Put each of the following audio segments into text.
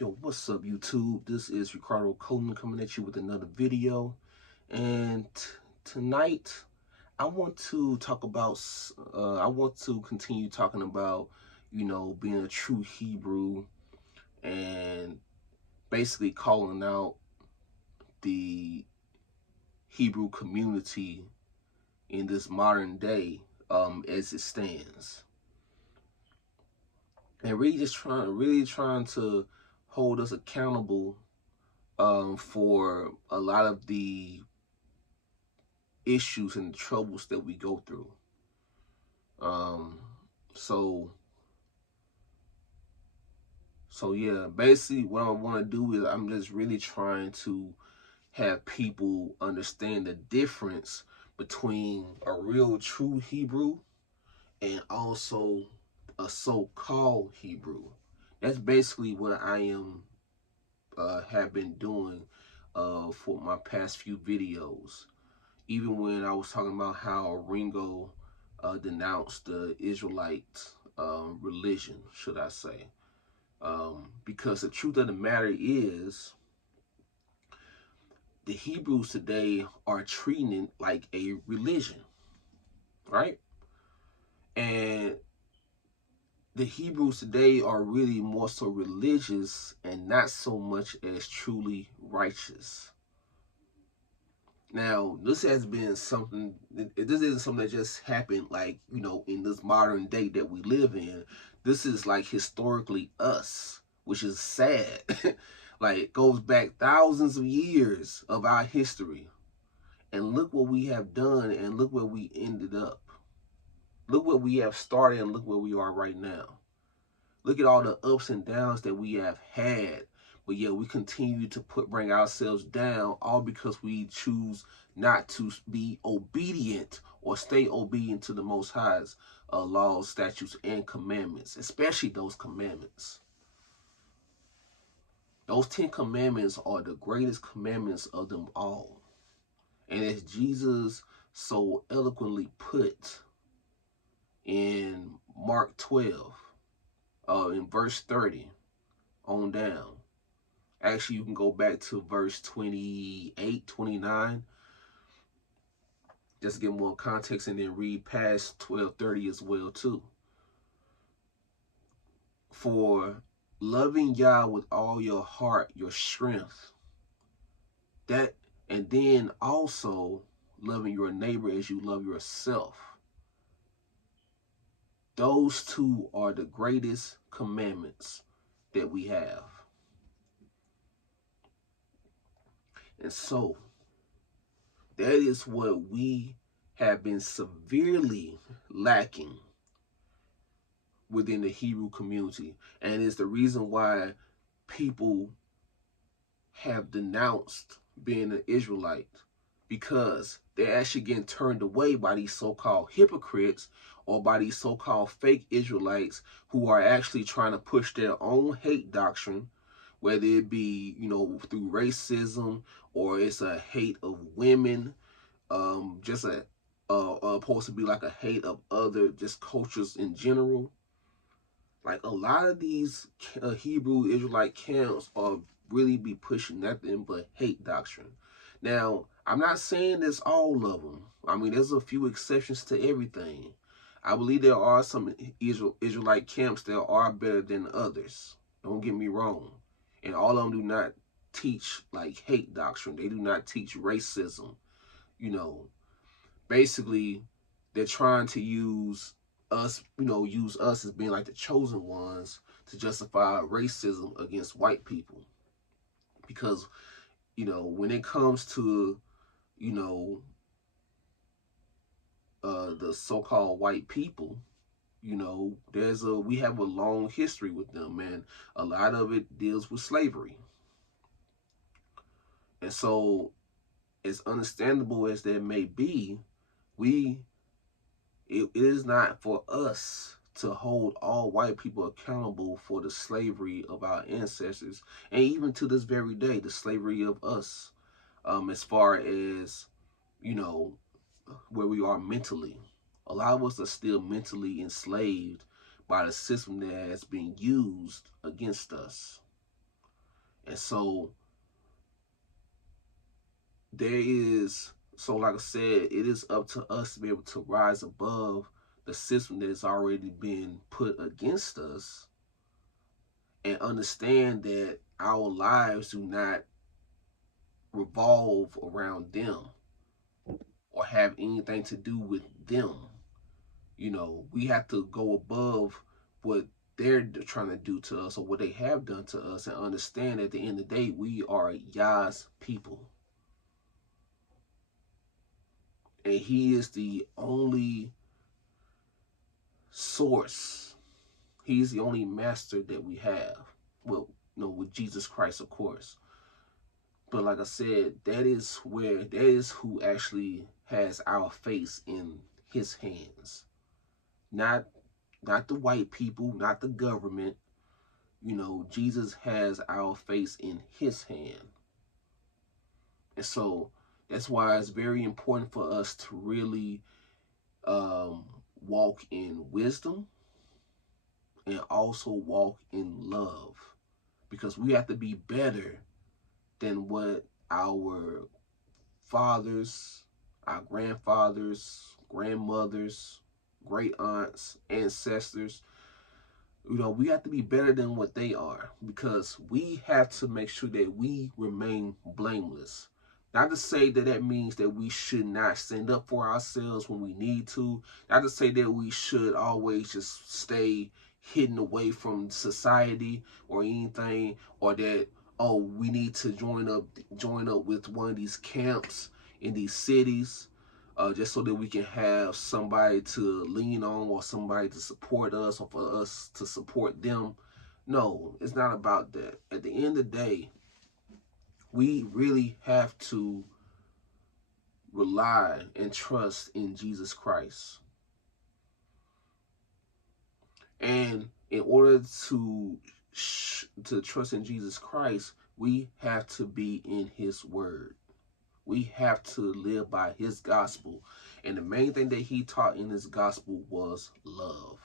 Yo, what's up, YouTube? This is Ricardo Coleman coming at you with another video. And tonight, I want to talk about, I want to continue talking about, being a true Hebrew and basically calling out the Hebrew community in this modern day as it stands. And really trying to hold us accountable for a lot of the issues and the troubles that we go through. Um, so yeah, basically what I want to do is I'm just really trying to have people understand the difference between a real true Hebrew and also a so-called Hebrew. That's basically what I am have been doing for my past few videos. Even when I was talking about how Ringo denounced the Israelite religion, should I say. Because the truth of the matter is, the Hebrews today are treating it like a religion, right? And the Hebrews today are really more so religious and not so much as truly righteous. Now, this has been something, this isn't something that just happened like, in this modern day that we live in. This is like historically us, which is sad. Like, it goes back thousands of years of our history. And look what we have done and look where we ended up. Look what we have started and look where we are right now. Look at all the ups and downs that we have had. But yet we continue to bring ourselves down, all because we choose not to be obedient or stay obedient to the Most High's laws, statutes, and commandments, especially those commandments. Those 10 commandments are the greatest commandments of them all. And as Jesus so eloquently put in Mark 12, in verse 30 on down. Actually, you can go back to verse 28, 29. Just to get more context and then read past 12:30 as well too. For loving Yah with all your heart, your strength, that, and then also loving your neighbor as you love yourself. Those two are the greatest commandments that we have. And so, that is what we have been severely lacking within the Hebrew community. And it's the reason why people have denounced being an Israelite, because they're actually getting turned away by these so-called hypocrites or by these so-called fake Israelites who are actually trying to push their own hate doctrine, whether it be, through racism or it's a hate of women, just supposed to be like a hate of other just cultures in general. Like, a lot of these Hebrew Israelite camps are really be pushing nothing but hate doctrine. Now, I'm not saying it's all of them. I mean, there's a few exceptions to everything. I believe there are some Israelite camps that are better than others. Don't get me wrong. And all of them do not teach like hate doctrine. They do not teach racism. Basically, they're trying to use us, use us as being like the chosen ones to justify racism against white people. Because, when it comes to, the so-called white people, we have a long history with them, and a lot of it deals with slavery. And so, as understandable as that may be, it is not for us to hold all white people accountable for the slavery of our ancestors, and even to this very day, the slavery of us, as far as, where we are mentally. A lot of us are still mentally enslaved by the system that has been used against us. And so like I said, it is up to us to be able to rise above the system that has already been put against us and understand that our lives do not revolve around them or have anything to do with them. We have to go above what they're trying to do to us or what they have done to us and understand at the end of the day, we are Yah's people. And he is the only source. He's the only master that we have. Well, with Jesus Christ, of course. But like I said, that is who actually has our face in his hands. Not the white people, not the government. Jesus has our face in his hand. And so that's why it's very important for us to really walk in wisdom and also walk in love, because we have to be better than what our fathers, our grandfathers, grandmothers, great aunts, ancestors, we have to be better than what they are, because we have to make sure that we remain blameless. Not to say that means that we should not stand up for ourselves when we need to. Not to say that we should always just stay hidden away from society or anything, or that, oh, we need to join up with one of these camps in these cities, just so that we can have somebody to lean on or somebody to support us or for us to support them. No, it's not about that. At the end of the day, we really have to rely and trust in Jesus Christ. And in order to trust in Jesus Christ, we have to be in his word. We have to live by his gospel. And the main thing that he taught in his gospel was love.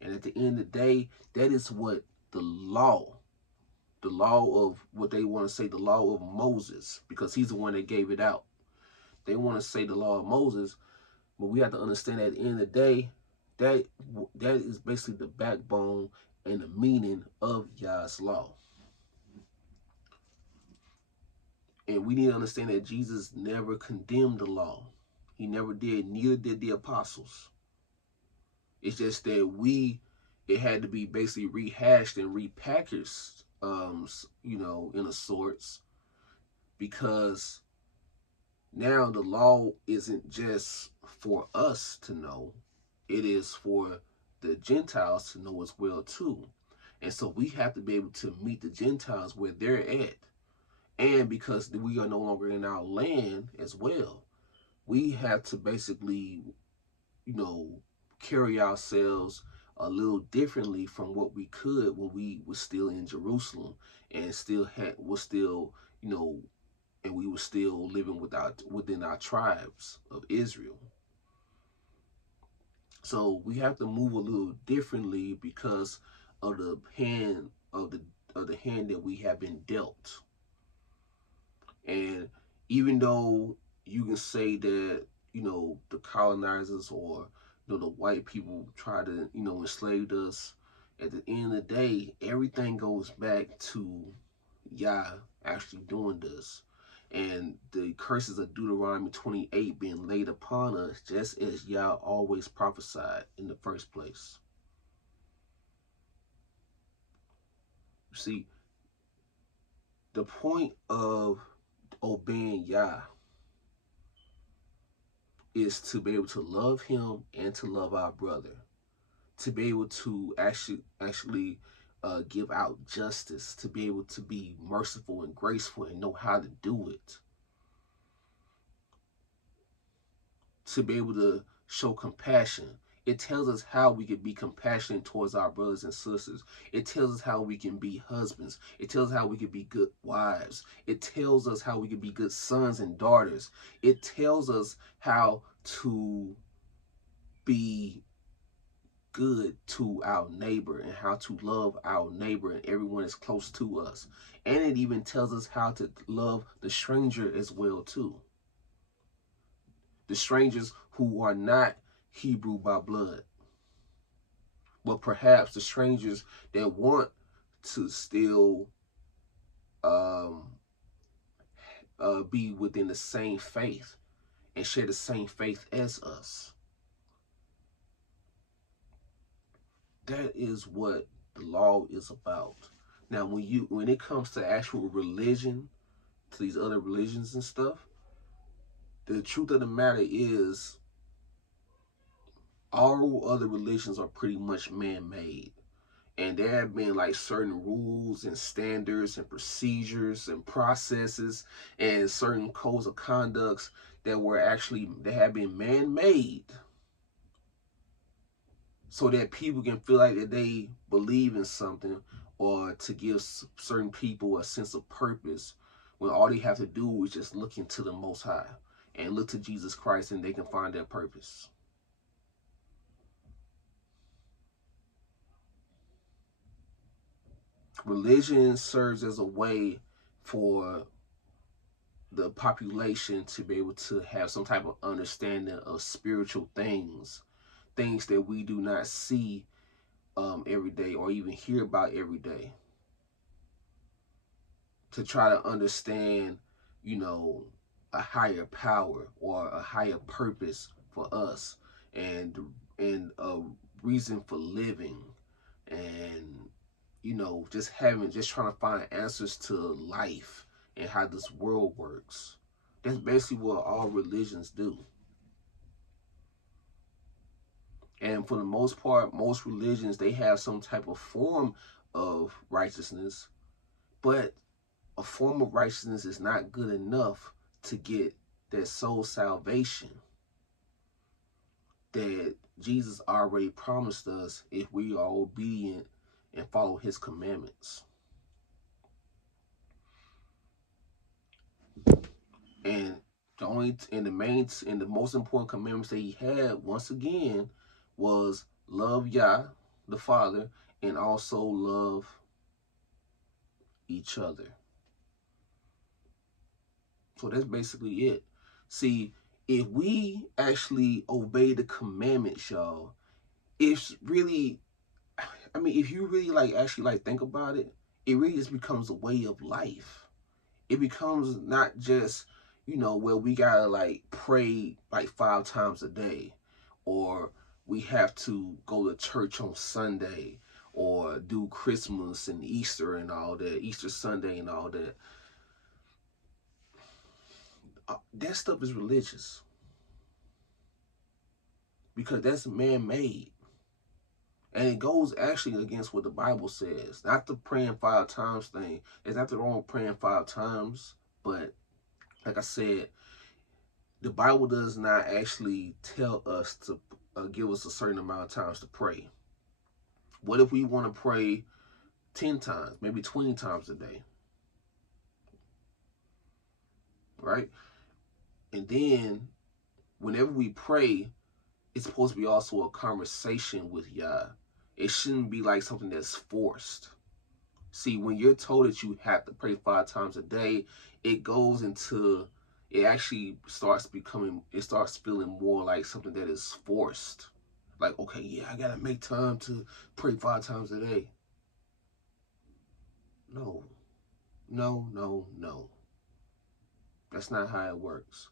And at the end of the day, that is what the law of what they want to say, the law of Moses, because he's the one that gave it out. They want to say the law of Moses, but we have to understand that at the end of the day, that is basically the backbone and the meaning of Yah's law. And we need to understand that Jesus never condemned the law. He never did. Neither did the apostles. It's just that it had to be basically rehashed and repackaged, in a sorts, because now the law isn't just for us to know. It is for the Gentiles to know as well too. And so we have to be able to meet the Gentiles where they're at. And because we are no longer in our land as well, we have to basically, carry ourselves a little differently from what we could when we were still in Jerusalem and and we were still living within our tribes of Israel. So we have to move a little differently because of the hand that we have been dealt. And even though you can say that, the colonizers or, the white people try to, enslave us, at the end of the day, everything goes back to Yah actually doing this. And the curses of Deuteronomy 28 being laid upon us, just as Yah always prophesied in the first place. See, the point of obeying Yah is to be able to love him and to love our brother, to be able to actually give out justice, to be able to be merciful and graceful and know how to do it, to be able to show compassion. It tells us how we can be compassionate towards our brothers and sisters. It tells us how we can be husbands. It tells us how we can be good wives. It tells us how we can be good sons and daughters. It tells us how to be good to our neighbor and how to love our neighbor and everyone that's close to us. And it even tells us how to love the stranger as well too. The strangers who are not Hebrew by blood, but perhaps the strangers that want to still be within the same faith and share the same faith as us. That is what the law is about. Now, when it comes to actual religion, to these other religions and stuff, the truth of the matter is all other religions are pretty much man-made. And there have been like certain rules and standards and procedures and processes and certain codes of conducts that have been man-made, so that people can feel like that they believe in something, or to give certain people a sense of purpose, when all they have to do is just look into the Most High and look to Jesus Christ, and they can find their purpose. Religion serves as a way for the population to be able to have some type of understanding of spiritual things that we do not see every day or even hear about every day, to try to understand, a higher power or a higher purpose for us, and a reason for living, and just trying to find answers to life and how this world works. That's basically what all religions do. And for the most part, most religions, they have some type of form of righteousness, but a form of righteousness is not good enough to get that soul salvation that Jesus already promised us if we are obedient and follow his commandments. And the most important commandments that he had, once again, was love Yah, the Father, and also love each other. So that's basically it. See, if we actually obey the commandments, y'all, it's really, if you really actually think about it, it really just becomes a way of life. It becomes not just, where we gotta pray 5 times a day, or we have to go to church on Sunday, or do Christmas and Easter and all that, Easter Sunday and all that. That stuff is religious, because that's man-made. And it goes actually against what the Bible says. Not the praying 5 times thing. There's nothing wrong with praying 5 times. But like I said, the Bible does not actually tell us to give us a certain amount of times to pray. What if we want to pray 10 times, maybe 20 times a day? Right? And then whenever we pray, it's supposed to be also a conversation with Yah. It shouldn't be like something that's forced. See, when you're told that you have to pray 5 times a day, it actually starts feeling more like something that is forced. Like, okay, yeah, I gotta make time to pray 5 times a day. No. That's not how it works.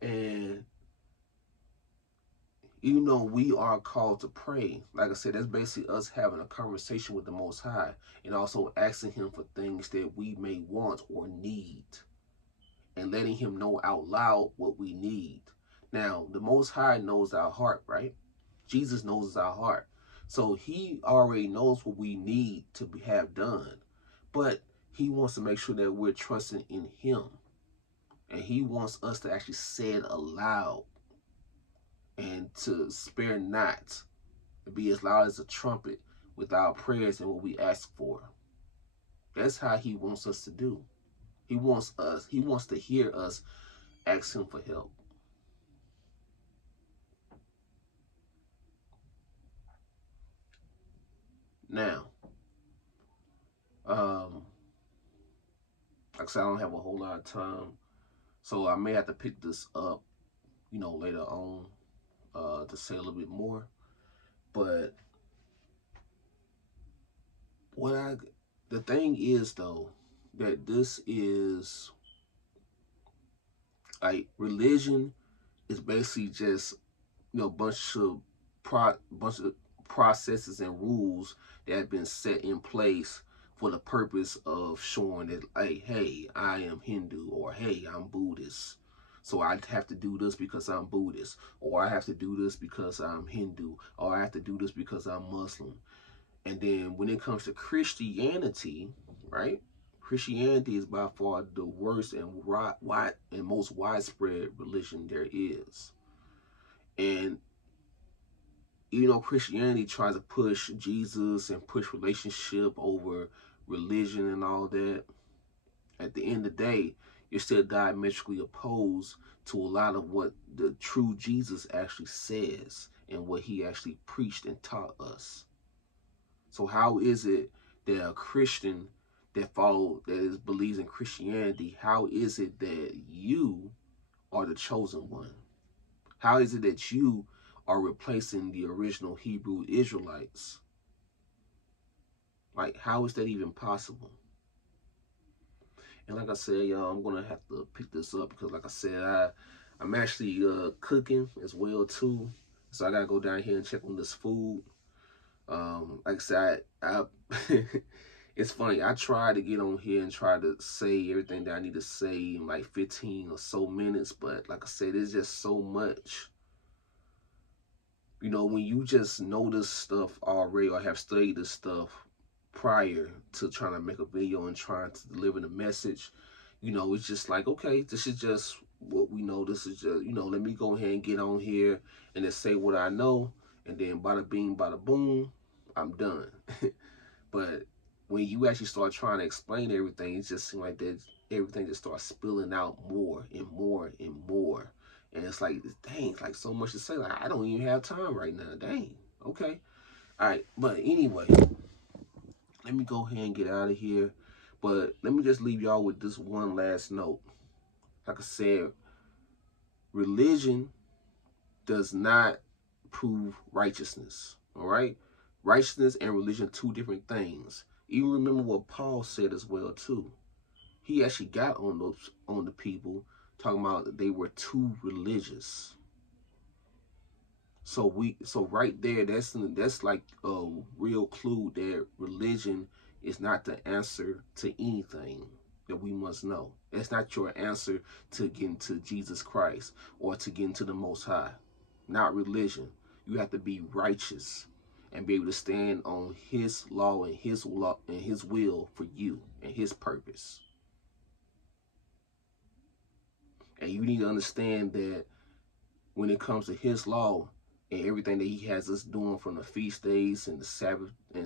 And even though we are called to pray, like I said, that's basically us having a conversation with the Most High, and also asking him for things that we may want or need, and letting him know out loud what we need. Now, the Most High knows our heart, right? Jesus knows our heart. So he already knows what we need to have done. But he wants to make sure that we're trusting in him. And he wants us to actually say it aloud, and to spare not, and be as loud as a trumpet with our prayers and what we ask for. That's how he wants us to do. He wants to hear us ask him for help. Now, like I said, I don't have a whole lot of time, so I may have to pick this up, later on, to say a little bit more. But what the thing is though, that this is like religion is basically just bunch of processes and rules that have been set in place for the purpose of showing that, hey, I am Hindu, or hey, I'm Buddhist. So I have to do this because I'm Buddhist, or I have to do this because I'm Hindu, or I have to do this because I'm Muslim. And then when it comes to Christianity, right? Christianity is by far the worst and most widespread religion there is. And Christianity tries to push Jesus and push relationship over religion and all that. At the end of the day, you're still diametrically opposed to a lot of what the true Jesus actually says and what he actually preached and taught us. So how is it that a Christian believes in Christianity, how is it that you are the chosen one? How is it that you are replacing the original Hebrew Israelites? Like, how is that even possible? And like I said, y'all, I'm gonna have to pick this up because, like I said, I'm actually cooking as well too, so I gotta go down here and check on this food. Like I said, I it's funny. I try to get on here and try to say everything that I need to say in like 15 or so minutes, but like I said, it's just so much. When you just know this stuff already or have studied this stuff prior to trying to make a video and trying to deliver the message, it's just like, okay, this is just what we know. This is just, let me go ahead and get on here and just say what I know. And then bada bing, bada boom, I'm done. But when you actually start trying to explain everything, it just seems like that everything just starts spilling out more and more and more. And it's like, dang, it's like so much to say. Like, I don't even have time right now. Dang. Okay. All right. But anyway, let me go ahead and get out of here. But let me just leave y'all with this one last note. Like I said, religion does not prove righteousness. All right? Righteousness and religion, two different things. Even remember what Paul said as well too. He actually got on the people talking about that they were too religious. So right there, that's like a real clue that religion is not the answer to anything that we must know. It's not your answer to get into Jesus Christ or to get into the Most High. Not religion. You have to be righteous and be able to stand on His law and His will for you and His purpose. And you need to understand that when it comes to His law and everything that He has us doing, from the feast days and the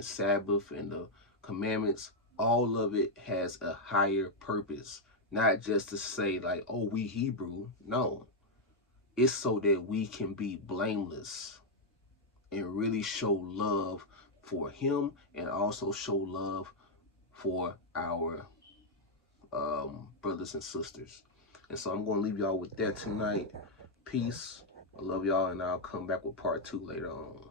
Sabbath and the commandments, all of it has a higher purpose. Not just to say like, oh, we Hebrew. No. It's so that we can be blameless and really show love for Him and also show love for our brothers and sisters. And so I'm going to leave y'all with that tonight. Peace. I love y'all, and I'll come back with part 2 later on.